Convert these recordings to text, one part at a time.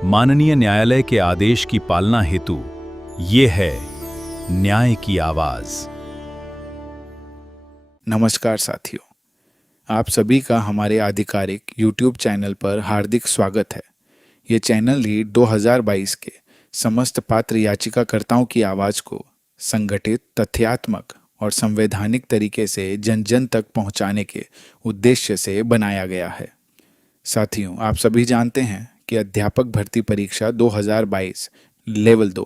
माननीय न्यायालय के आदेश की पालना हेतु ये है न्याय की आवाज। नमस्कार साथियों, आप सभी का हमारे आधिकारिक YouTube चैनल पर हार्दिक स्वागत है। ये चैनल ही 2022 के समस्त पात्र याचिकाकर्ताओं की आवाज़ को संगठित, तथ्यात्मक और संवैधानिक तरीके से जन जन तक पहुंचाने के उद्देश्य से बनाया गया है। साथियों, आप सभी जानते हैं कि अध्यापक भर्ती परीक्षा 2022 लेवल 2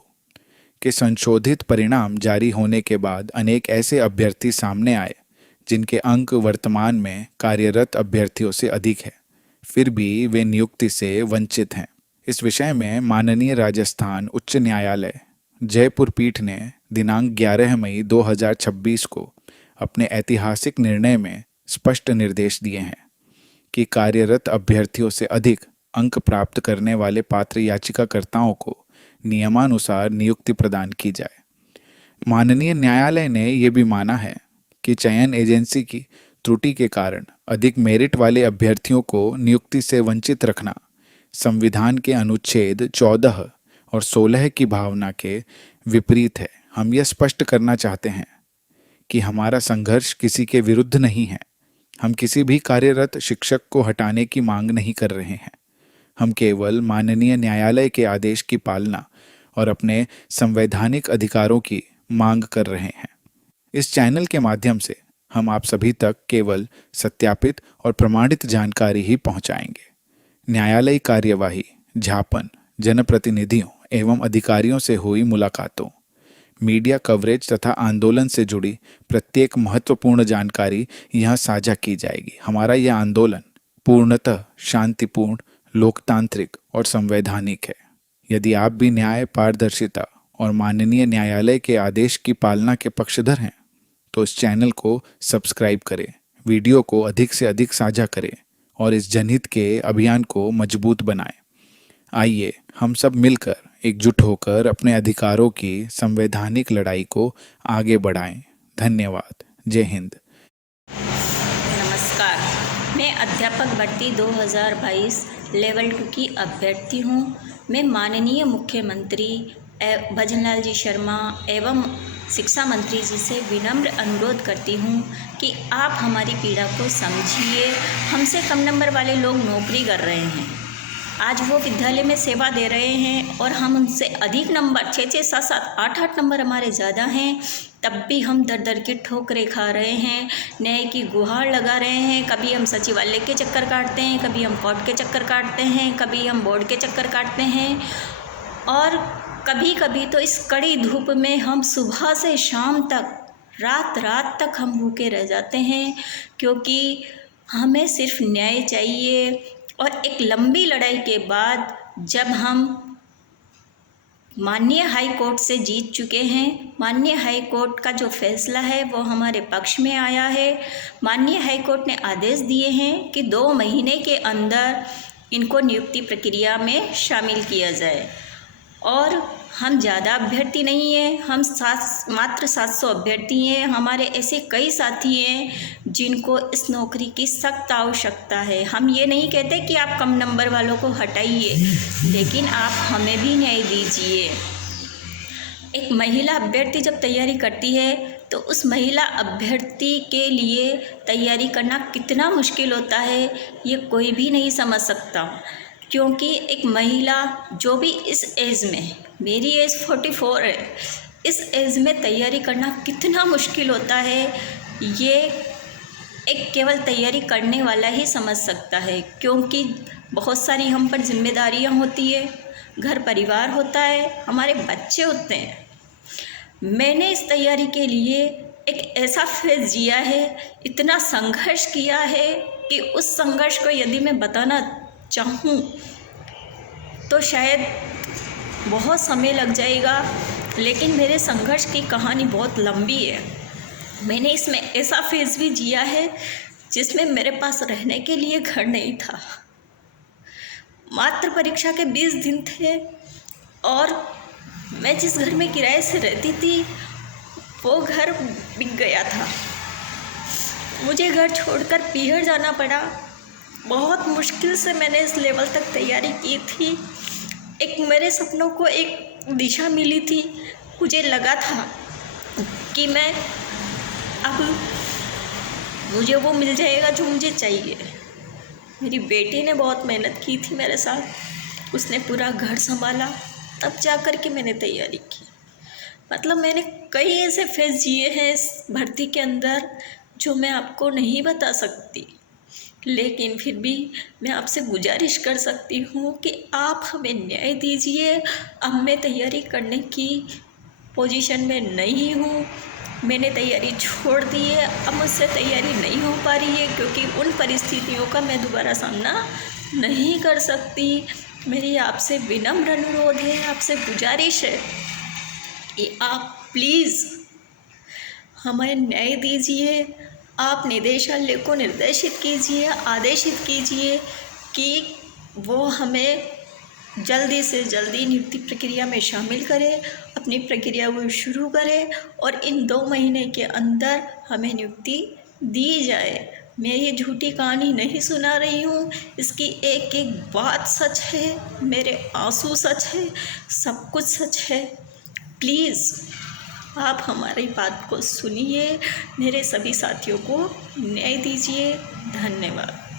के संशोधित परिणाम जारी होने के बाद अनेक ऐसे अभ्यर्थी सामने आए जिनके अंक वर्तमान में कार्यरत अभ्यर्थियों से अधिक है, फिर भी वे नियुक्ति से वंचित हैं। इस विषय में माननीय राजस्थान उच्च न्यायालय जयपुर पीठ ने दिनांक 11 मई 2026 को अपने ऐतिहासिक निर्णय में स्पष्ट निर्देश दिए हैं कि कार्यरत अभ्यर्थियों से अधिक अंक प्राप्त करने वाले पात्र याचिकाकर्ताओं को नियमानुसार नियुक्ति प्रदान की जाए। माननीय न्यायालय ने यह भी माना है कि चयन एजेंसी की त्रुटि के कारण अधिक मेरिट वाले अभ्यर्थियों को नियुक्ति से वंचित रखना संविधान के अनुच्छेद 14 और 16 की भावना के विपरीत है। हम यह स्पष्ट करना चाहते हैं कि हमारा संघर्ष किसी के विरुद्ध नहीं है। हम किसी भी कार्यरत शिक्षक को हटाने की मांग नहीं कर रहे हैं। हम केवल माननीय न्यायालय के आदेश की पालना और अपने संवैधानिक अधिकारों की मांग कर रहे हैं। इस चैनल के माध्यम से हम आप सभी तक केवल सत्यापित और प्रमाणित जानकारी ही पहुंचाएंगे। न्यायालयी कार्यवाही, झापन, जनप्रतिनिधियों एवं अधिकारियों से हुई मुलाकातों, मीडिया कवरेज तथा आंदोलन से जुड़ी प्रत्येक महत्वपूर्ण जानकारी यहाँ साझा की जाएगी। हमारा यह आंदोलन पूर्णतः शांतिपूर्ण, लोकतांत्रिक और संवैधानिक है। यदि आप भी न्याय, पारदर्शिता और माननीय न्यायालय के आदेश की पालना के पक्षधर हैं तो इस चैनल को सब्सक्राइब करें, वीडियो को अधिक से अधिक साझा करें और इस जनहित के अभियान को मजबूत बनाएं। आइए हम सब मिलकर एकजुट होकर अपने अधिकारों की संवैधानिक लड़ाई को आगे बढ़ाएं। धन्यवाद। जय हिंद। नमस्कार, मैं अध्यापक भर्ती 2022 लेवल 2 की अभ्यर्थी हूँ। मैं माननीय मुख्यमंत्री भजनलाल जी शर्मा एवं शिक्षा मंत्री जी से विनम्र अनुरोध करती हूँ कि आप हमारी पीड़ा को समझिए। हमसे कम नंबर वाले लोग नौकरी कर रहे हैं, आज वो विद्यालय में सेवा दे रहे हैं और हम उनसे अधिक नंबर 6-6, 7-7, 8-8 नंबर हमारे ज़्यादा हैं, तब भी हम दर दर की ठोकरें खा रहे हैं, न्याय की गुहार लगा रहे हैं। कभी हम सचिवालय के चक्कर काटते हैं, कभी हम कोर्ट के चक्कर काटते हैं, कभी हम बोर्ड के चक्कर काटते हैं और कभी कभी तो इस कड़ी धूप में हम सुबह से शाम तक, रात तक हम भूखे रह जाते हैं, क्योंकि हमें सिर्फ न्याय चाहिए। और एक लंबी लड़ाई के बाद जब हम माननीय हाई कोर्ट से जीत चुके हैं, माननीय हाई कोर्ट का जो फैसला है वो हमारे पक्ष में आया है। माननीय हाई कोर्ट ने आदेश दिए हैं कि 2 महीने के अंदर इनको नियुक्ति प्रक्रिया में शामिल किया जाए और हम ज़्यादा अभ्यर्थी नहीं हैं, हम मात्र 700 अभ्यर्थी हैं। हमारे ऐसे कई साथी हैं जिनको इस नौकरी की सख्त आवश्यकता है। हम ये नहीं कहते कि आप कम नंबर वालों को हटाइए, लेकिन आप हमें भी न्याय दीजिए। एक महिला अभ्यर्थी जब तैयारी करती है तो उस महिला अभ्यर्थी के लिए तैयारी करना कितना मुश्किल होता है ये कोई भी नहीं समझ सकता, क्योंकि एक महिला जो भी इस एज में, मेरी एज 44 है, इस एज में तैयारी करना कितना मुश्किल होता है ये एक केवल तैयारी करने वाला ही समझ सकता है, क्योंकि बहुत सारी हम पर जिम्मेदारियां होती है, घर परिवार होता है, हमारे बच्चे होते हैं। मैंने इस तैयारी के लिए एक ऐसा फेज जिया है, इतना संघर्ष किया है कि उस संघर्ष को यदि मैं बताना चाहूँ तो शायद बहुत समय लग जाएगा, लेकिन मेरे संघर्ष की कहानी बहुत लंबी है। मैंने इसमें ऐसा फेज़ भी जिया है जिसमें मेरे पास रहने के लिए घर नहीं था। मात्र परीक्षा के 20 दिन थे और मैं जिस घर में किराए से रहती थी वो घर बिक गया था। मुझे घर छोड़कर पीहर जाना पड़ा। बहुत मुश्किल से मैंने इस लेवल तक तैयारी की थी एक मेरे सपनों को एक दिशा मिली थी। मुझे लगा था कि मैं अब मुझे वो मिल जाएगा जो मुझे चाहिए। मेरी बेटी ने बहुत मेहनत की थी मेरे साथ, उसने पूरा घर संभाला, तब जा कर के मैंने तैयारी की। मतलब मैंने कई ऐसे फेज़ जिए हैं इस भर्ती के अंदर जो मैं आपको नहीं बता सकती, लेकिन फिर भी मैं आपसे गुजारिश कर सकती हूँ कि आप हमें न्याय दीजिए। अब मैं तैयारी करने की पोजीशन में नहीं हूँ, मैंने तैयारी छोड़ दी है। अब मुझसे तैयारी नहीं हो पा रही है क्योंकि उन परिस्थितियों का मैं दोबारा सामना नहीं कर सकती। मेरी आपसे विनम्र अनुरोध है, आपसे गुजारिश है कि आप प्लीज़ हमें न्याय दीजिए। आप निदेशालय को निर्देशित कीजिए, आदेशित कीजिए कि वो हमें जल्दी से जल्दी नियुक्ति प्रक्रिया में शामिल करें, अपनी प्रक्रिया वो शुरू करें और इन 2 महीने के अंदर हमें नियुक्ति दी जाए। मैं ये झूठी कहानी नहीं सुना रही हूँ, इसकी एक एक बात सच है, मेरे आंसू सच है, सब कुछ सच है। प्लीज़ आप हमारी बात को सुनिए, मेरे सभी साथियों को न्याय दीजिए। धन्यवाद।